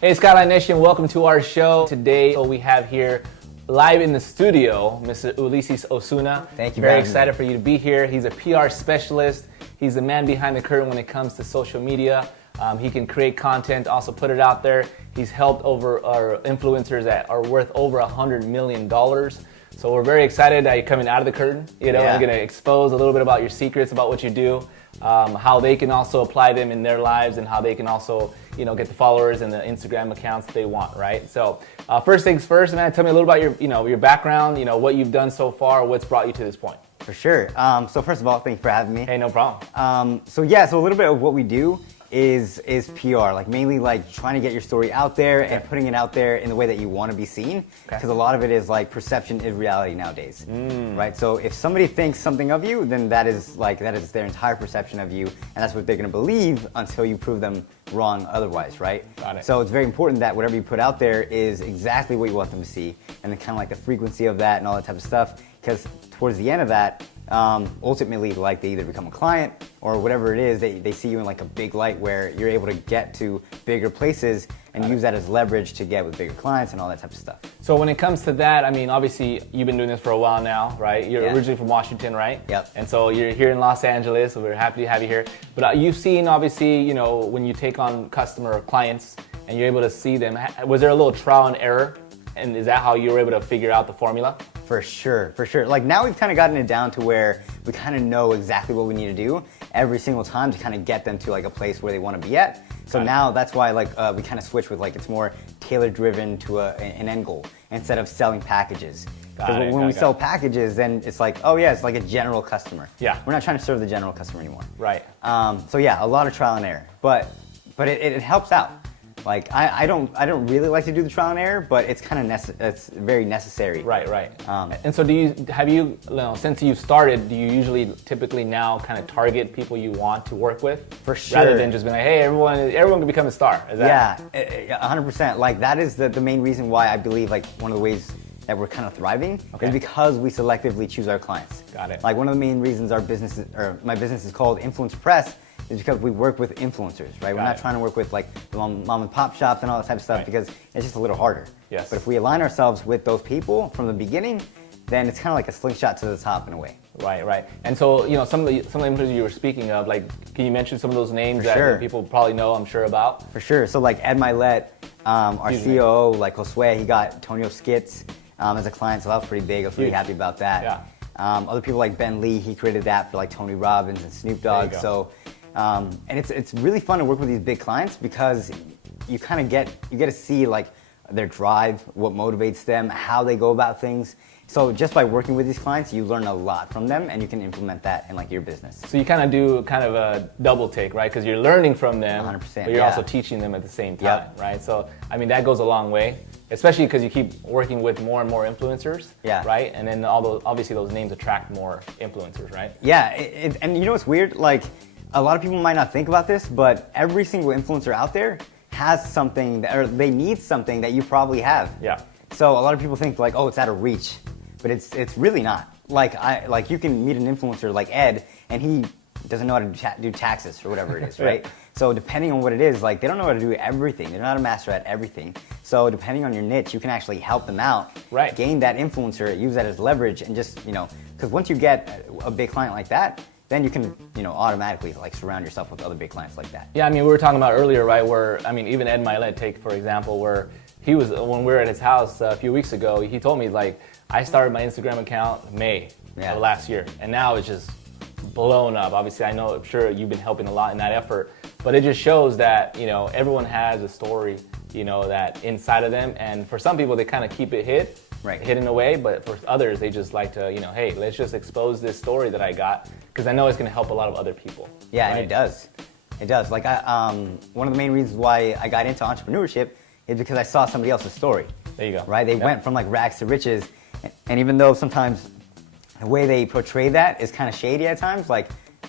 Hey Skyline Nation, welcome to our show. Today we have here live in the studio, Mr. Ulises Osuna. Thank you. Very excited for you to be here. He's a PR specialist. He's the man behind the curtain when it comes to social media. He can create content, also put it out there. He's helped over our influencers that are worth over $100 million. So we're very excited that you're coming out of the curtain. You're going to expose a little bit about your secrets, about what you do, how they can also apply them in their lives, and how they can also, get the followers and the Instagram accounts they want, right? So first things first, man, tell me a little about your background, what you've done so far, what's brought you to this point. For sure. So first of all, thank you for having me. Hey, no problem. So a little bit of what we do is PR, mainly trying to get your story out there and putting it out there in the way that you want to be seen, because a lot of it is perception is reality nowadays, right? So if somebody thinks something of you, then that is their entire perception of you, and that's what they're going to believe until you prove them wrong otherwise, right? Got it. So it's very important that whatever you put out there is exactly what you want them to see, and then kind of the frequency of that and all that type of stuff, because towards the end of that, ultimately they either become a client or whatever it is, they see you in a big light where you're able to get to bigger places and use that as leverage to get with bigger clients and all that type of stuff. So when it comes to that, obviously you've been doing this for a while now, right? You're originally from Washington, right? Yep. And so you're here in Los Angeles, so we're happy to have you here. But you've seen, obviously, when you take on customer or clients and you're able to see them, was there a little trial and error? And is that how you were able to figure out the formula? For sure. Now we've kind of gotten it down to where we kind of know exactly what we need to do every single time to kind of get them to a place where they want to be at. So now that's why we kind of switch with it's more tailor driven to an end goal instead of selling packages. Because when we sell packages, then it's it's like a general customer. Yeah. We're not trying to serve the general customer anymore. Right. A lot of trial and error, but it helps out. I don't really like to do the trial and error, but it's kind of it's very necessary. Right. And so since you've started, do you typically now kind of target people you want to work with? For sure. Rather than just being hey, everyone can become a star. Is that? Yeah, 100%. That is the main reason why I believe one of the ways that we're kind of thriving is because we selectively choose our clients. Got it. One of the main reasons my business is called Influencer Press is because we work with influencers, right? We're not trying to work with the mom and pop shops and all that type of stuff because it's just a little harder. Yes. But if we align ourselves with those people from the beginning, then it's kind of like a slingshot to the top in a way. Right. And so, some of the influencers you were speaking of, can you mention some of those names that people probably know, I'm sure, about? For sure. So Ed Milet, our COO, Josue, he got Tonio Skits as a client, so that was pretty big. I was pretty happy about that. Yeah. Other people like Ben Lee, he created that for Tony Robbins and Snoop Dogg. So, and it's really fun to work with these big clients because you kind of get to see their drive, what motivates them, how they go about things. So just by working with these clients, you learn a lot from them, and you can implement that in your business. So you kind of do a double take, right? Because you're learning from them, 100%, but you're also teaching them at the same time, right? So that goes a long way, especially because you keep working with more and more influencers, right? And then obviously those names attract more influencers, right? Yeah, and what's weird? A lot of people might not think about this, but every single influencer out there has something or they need something that you probably have. Yeah. So a lot of people think oh, it's out of reach, but it's really not. You can meet an influencer like Ed, and he doesn't know how to do taxes or whatever it is, right? So depending on what it is, they don't know how to do everything. They're not a master at everything. So depending on your niche, you can actually help them out, gain that influencer, use that as leverage, and just because once you get a big client like that, then you can, automatically surround yourself with other big clients like that. Yeah, we were talking about earlier, right? Where even Ed Milet, take for example, where he was when we were at his house a few weeks ago. He told me I started my Instagram account May of last year, and now it's just blown up. Obviously, I'm sure you've been helping a lot in that effort, but it just shows that everyone has a story, that inside of them, and for some people they kind of keep it hidden away, but for others they just like to, hey, let's just expose this story that I got because I know it's going to help a lot of other people. Yeah, and it does. One of the main reasons why I got into entrepreneurship is because I saw somebody else's story. There you go. Right? They went from rags to riches, and even though sometimes the way they portray that is kind of shady at times,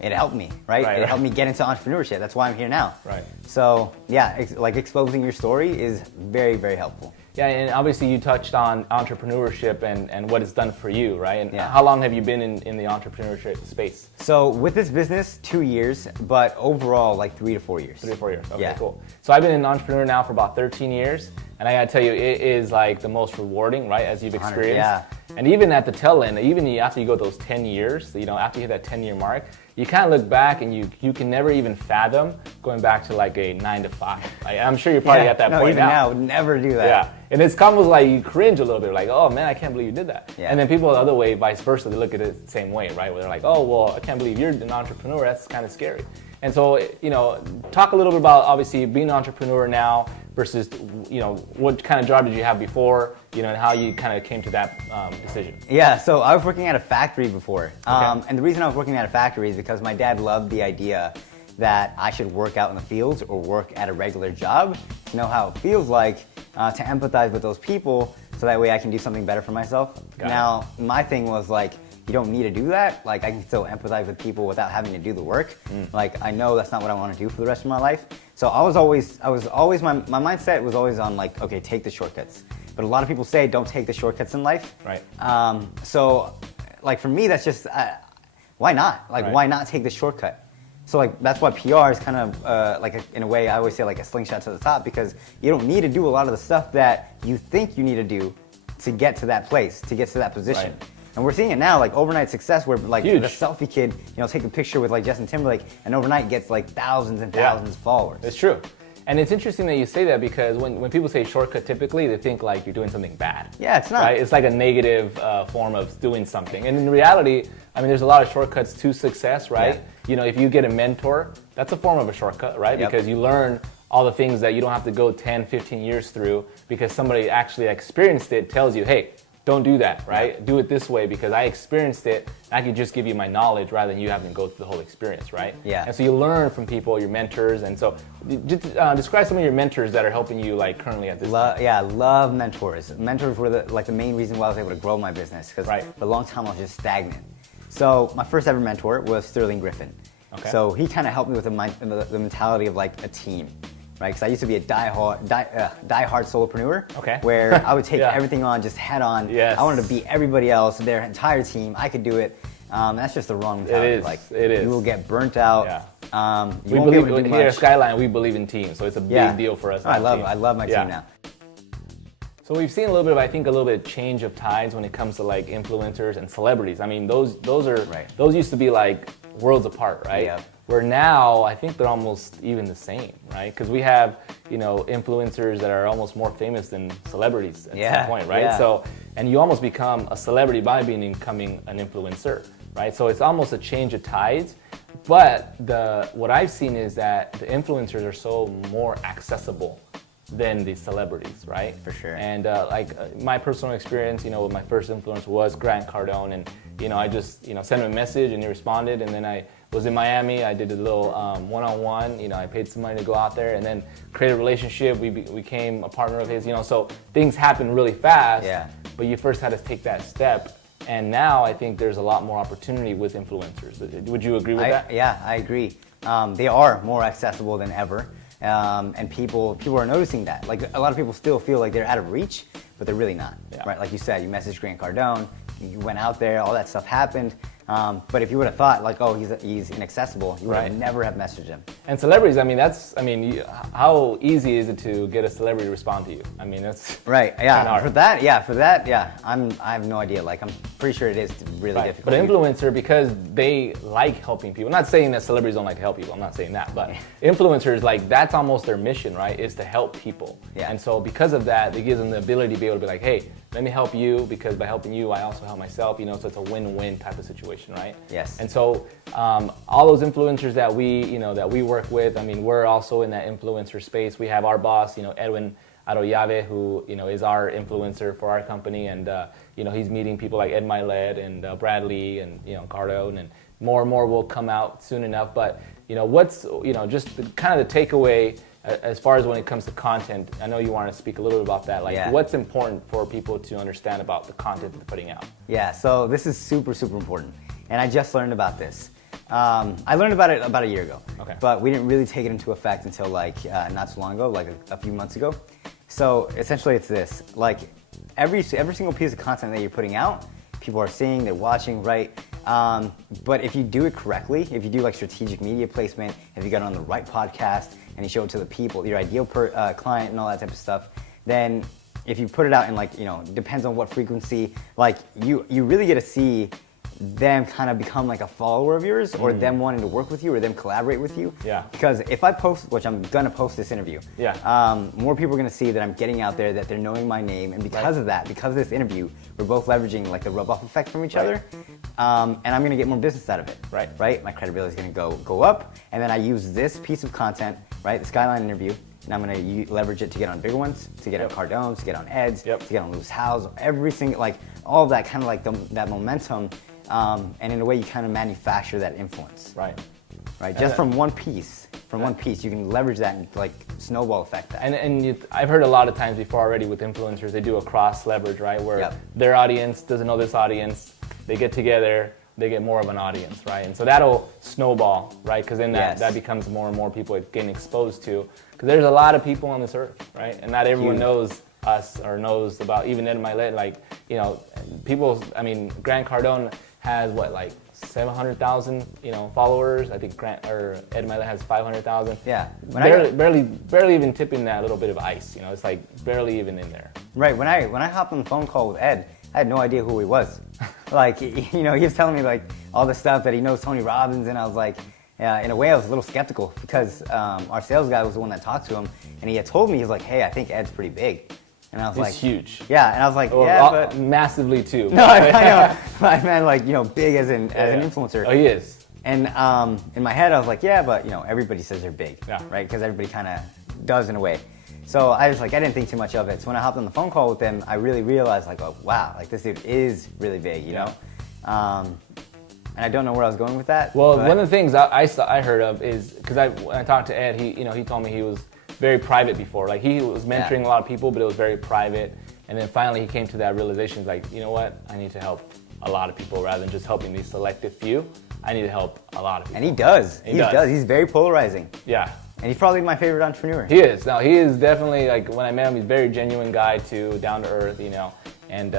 it helped me, right? Right, It right. helped me get into entrepreneurship. That's why I'm here now. Right. So yeah, like exposing your story is very, very helpful. Yeah, and obviously you touched on entrepreneurship and what it's done for you, right? And Yeah. how long have you been in the entrepreneurship space? So with this business, 2 years, but overall like 3 to 4 years. 3 or 4 years. Okay, Yeah. cool. So I've been an entrepreneur now for about 13 years, and I gotta tell you, it is like the most rewarding, right, as you've 100, experienced. yeah. And even at the tail end, even after you go those 10 years, after you hit that 10-year mark, you kind of look back and you can never even fathom going back to like a 9 to 5. I'm sure you're probably at that no, point even now, now. would never do that. Yeah, and it's almost like you cringe a little bit, like, oh man, I can't believe you did that. Yeah. And then people the other way, vice versa, they look at it the same way, right? Where they're like, oh, well, I can't believe you're an entrepreneur. That's kind of scary. And so, talk a little bit about obviously being an entrepreneur now versus, what kind of job did you have before, and how you kind of came to that decision. Yeah, so I was working at a factory before. Okay. And the reason I was working at a factory is because my dad loved the idea that I should work out in the fields or work at a regular job to know how it feels like, to empathize with those people so that way I can do something better for myself. Got it. Now, my thing was like, you don't need to do that. Like, I can still empathize with people without having to do the work. Like, I know that's not what I want to do for the rest of my life. So I was always, my mindset was always on like, okay, take the shortcuts. But a lot of people say don't take the shortcuts in life. Right. So, like for me, that's just, why not? Like, Right. why not take the shortcut? So like that's why PR is kind of in a way I always say like a slingshot to the top, because you don't need to do a lot of the stuff that you think you need to do to get to that place, to get to that position. Right. And we're seeing it now, like overnight success, where like Huge. the selfie kid, take a picture with like Justin Timberlake, and overnight gets like thousands and Yeah. thousands of followers. It's true. And it's interesting that you say that, because when people say shortcut, typically they think like you're doing something bad. Yeah, it's not. Right? It's like a negative form of doing something. And in reality, there's a lot of shortcuts to success, right? If you get a mentor, that's a form of a shortcut, right? Yep. Because you learn all the things that you don't have to go 10, 15 years through, because somebody actually experienced it, tells you, hey, don't do that, right? Yep. Do it this way because I experienced it. I can just give you my knowledge rather than you having to go through the whole experience, right? Yeah. And so you learn from people, your mentors, and so just describe some of your mentors that are helping you like currently at this time. Yeah, love mentors. Mentors were the main reason why I was able to grow my business, because Right. for a long time I was just stagnant. So my first ever mentor was Sterling Griffin. Okay. So he kind of helped me with the mentality of like a team, right? Because I used to be a diehard solopreneur, Okay. where I would take Yeah. everything on just head on. Yes. I wanted to beat everybody else, their entire team. I could do it. That's just the wrong mentality. is. Like, It is. You will get burnt out. Yeah. You We won't be able believe to do here at much. Skyline, we believe in teams, so it's a big deal for us. Oh, I on team. love my Yeah. team now. So we've seen a little bit of, I think, a little bit of change of tides when it comes to like influencers and celebrities. Those used to be like worlds apart, right? Yep. Where now I think they're almost even the same, right? Because we have influencers that are almost more famous than celebrities at Yeah, some point, right? yeah. So and you almost become a celebrity by becoming an influencer, right? So it's almost a change of tides. But what I've seen is that the influencers are so more accessible than the celebrities, right? For sure. And my personal experience, with my first influence was Grant Cardone, and I just sent him a message and he responded, and then I was in Miami. I did a little one-on-one. I paid some money to go out there, and then create a relationship. We became a partner of his. So things happen really fast. Yeah. But you first had to take that step. And now I think there's a lot more opportunity with influencers. Would you agree with that? Yeah, I agree. They are more accessible than ever. And people are noticing that. Like a lot of people still feel like they're out of reach, but they're really not. Yeah. Right? Like you said, you messaged Grant Cardone, you went out there, all that stuff happened. But if you would have thought like, oh, he's inaccessible, you would Right. have never have messaged him. And celebrities, how easy is it to get a celebrity to respond to you? That's Right. kinda Yeah. hard. For that, I have no idea. Like I'm pretty sure it is really Right. difficult. But an influencer, because they like helping people. I'm not saying that celebrities don't like to help people. I'm not saying that. But influencers, like that's almost their mission, right? Is to help people. Yeah. And so because of that, it gives them the ability to be able to be like, hey, let me help you, because by helping you, I also help myself. So it's a win-win type of situation, right? Yes. And so all those influencers that we work with, we're also in that influencer space. We have our boss, Edwin Aroyave, who is our influencer for our company, and he's meeting people like Ed Milet and Brad Lee and Cardone, and more will come out soon enough. But what's just kind of the takeaway as far as when it comes to content. I know you want to speak a little bit about that. Like, Yeah. what's important for people to understand about the content that they're putting out? Yeah, so this is super, super important. And I just learned about this. I learned about it about a year ago. Okay. But we didn't really take it into effect until like not so long ago, like a few months ago. So essentially it's this, like every single piece of content that you're putting out, people are seeing, they're watching, right? But if you do it correctly, if you do like strategic media placement, if you got on the right podcast and you show it to the people, your ideal client and all that type of stuff, then if you put it out in like, depends on what frequency, like you really get to see them kind of become like a follower of yours, or them wanting to work with you, or them collaborate with you. Yeah. Because if I post, which I'm gonna post this interview, more people are gonna see that I'm getting out there, that they're knowing my name, and because of that, because of this interview, we're both leveraging like the rub-off effect from each other, and I'm gonna get more business out of it. Right. My credibility is gonna go up, and then I use this piece of content, right, the Skyline interview, and I'm gonna leverage it to get on bigger ones, to get on Cardone's, to get on Ed's, to get on Lewis Howes, every single, like all of that kind of like that momentum. And in a way, you kind of manufacture that influence. Right. Just from one piece, you can leverage that and like snowball effect that. I've heard a lot of times before already with influencers, they do a cross leverage, right? Where their audience doesn't know this audience, they get together, they get more of an audience, right? And so that'll snowball, right? Because then that becomes more and more people getting exposed to. Because there's a lot of people on this earth, right? And not everyone knows us or knows about even Ed Milet. Like, people, Grant Cardone has like 700,000, followers. I think Ed Milet has 500,000. Yeah. Barely even tipping that little bit of ice. It's like barely even in there. Right. When I hopped on the phone call with Ed, I had no idea who he was. Like, he was telling me like all the stuff that he knows Tony Robbins, and I was like, in a way I was a little skeptical because our sales guy was the one that talked to him, and he had told me, he was like, hey, I think Ed's pretty big. And I was like, huge. Yeah, and I was like, but massively too. No, I know. I meant like, big as an influencer. Oh, he is. And in my head, I was like, yeah, but everybody says they're big, right? Because everybody kind of does in a way. So I was like, I didn't think too much of it. So when I hopped on the phone call with him, I really realized like, oh wow, like this dude is really big, you know. And I don't know where I was going with that. Well, one of the things I heard of is because when I talked to Ed, he told me he was very private before. Like he was mentoring a lot of people, but it was very private. And then finally he came to that realization, like, you know what? I need to help a lot of people rather than just helping these selective few. I need to help a lot of people. And he does. He does. He's very polarizing. Yeah. And he's probably my favorite entrepreneur. He is. No, he is definitely, like, when I met him, he's a very genuine guy too, down to earth, And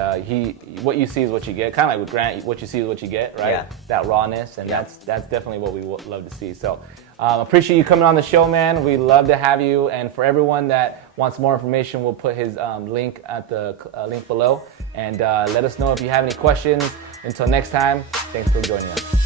what you see is what you get. Kind of like with Grant, what you see is what you get, right? Yeah. That rawness, and that's definitely what we love to see. So appreciate you coming on the show, man. We love to have you. And for everyone that wants more information, we'll put his link at the link below. And let us know if you have any questions. Until next time, thanks for joining us.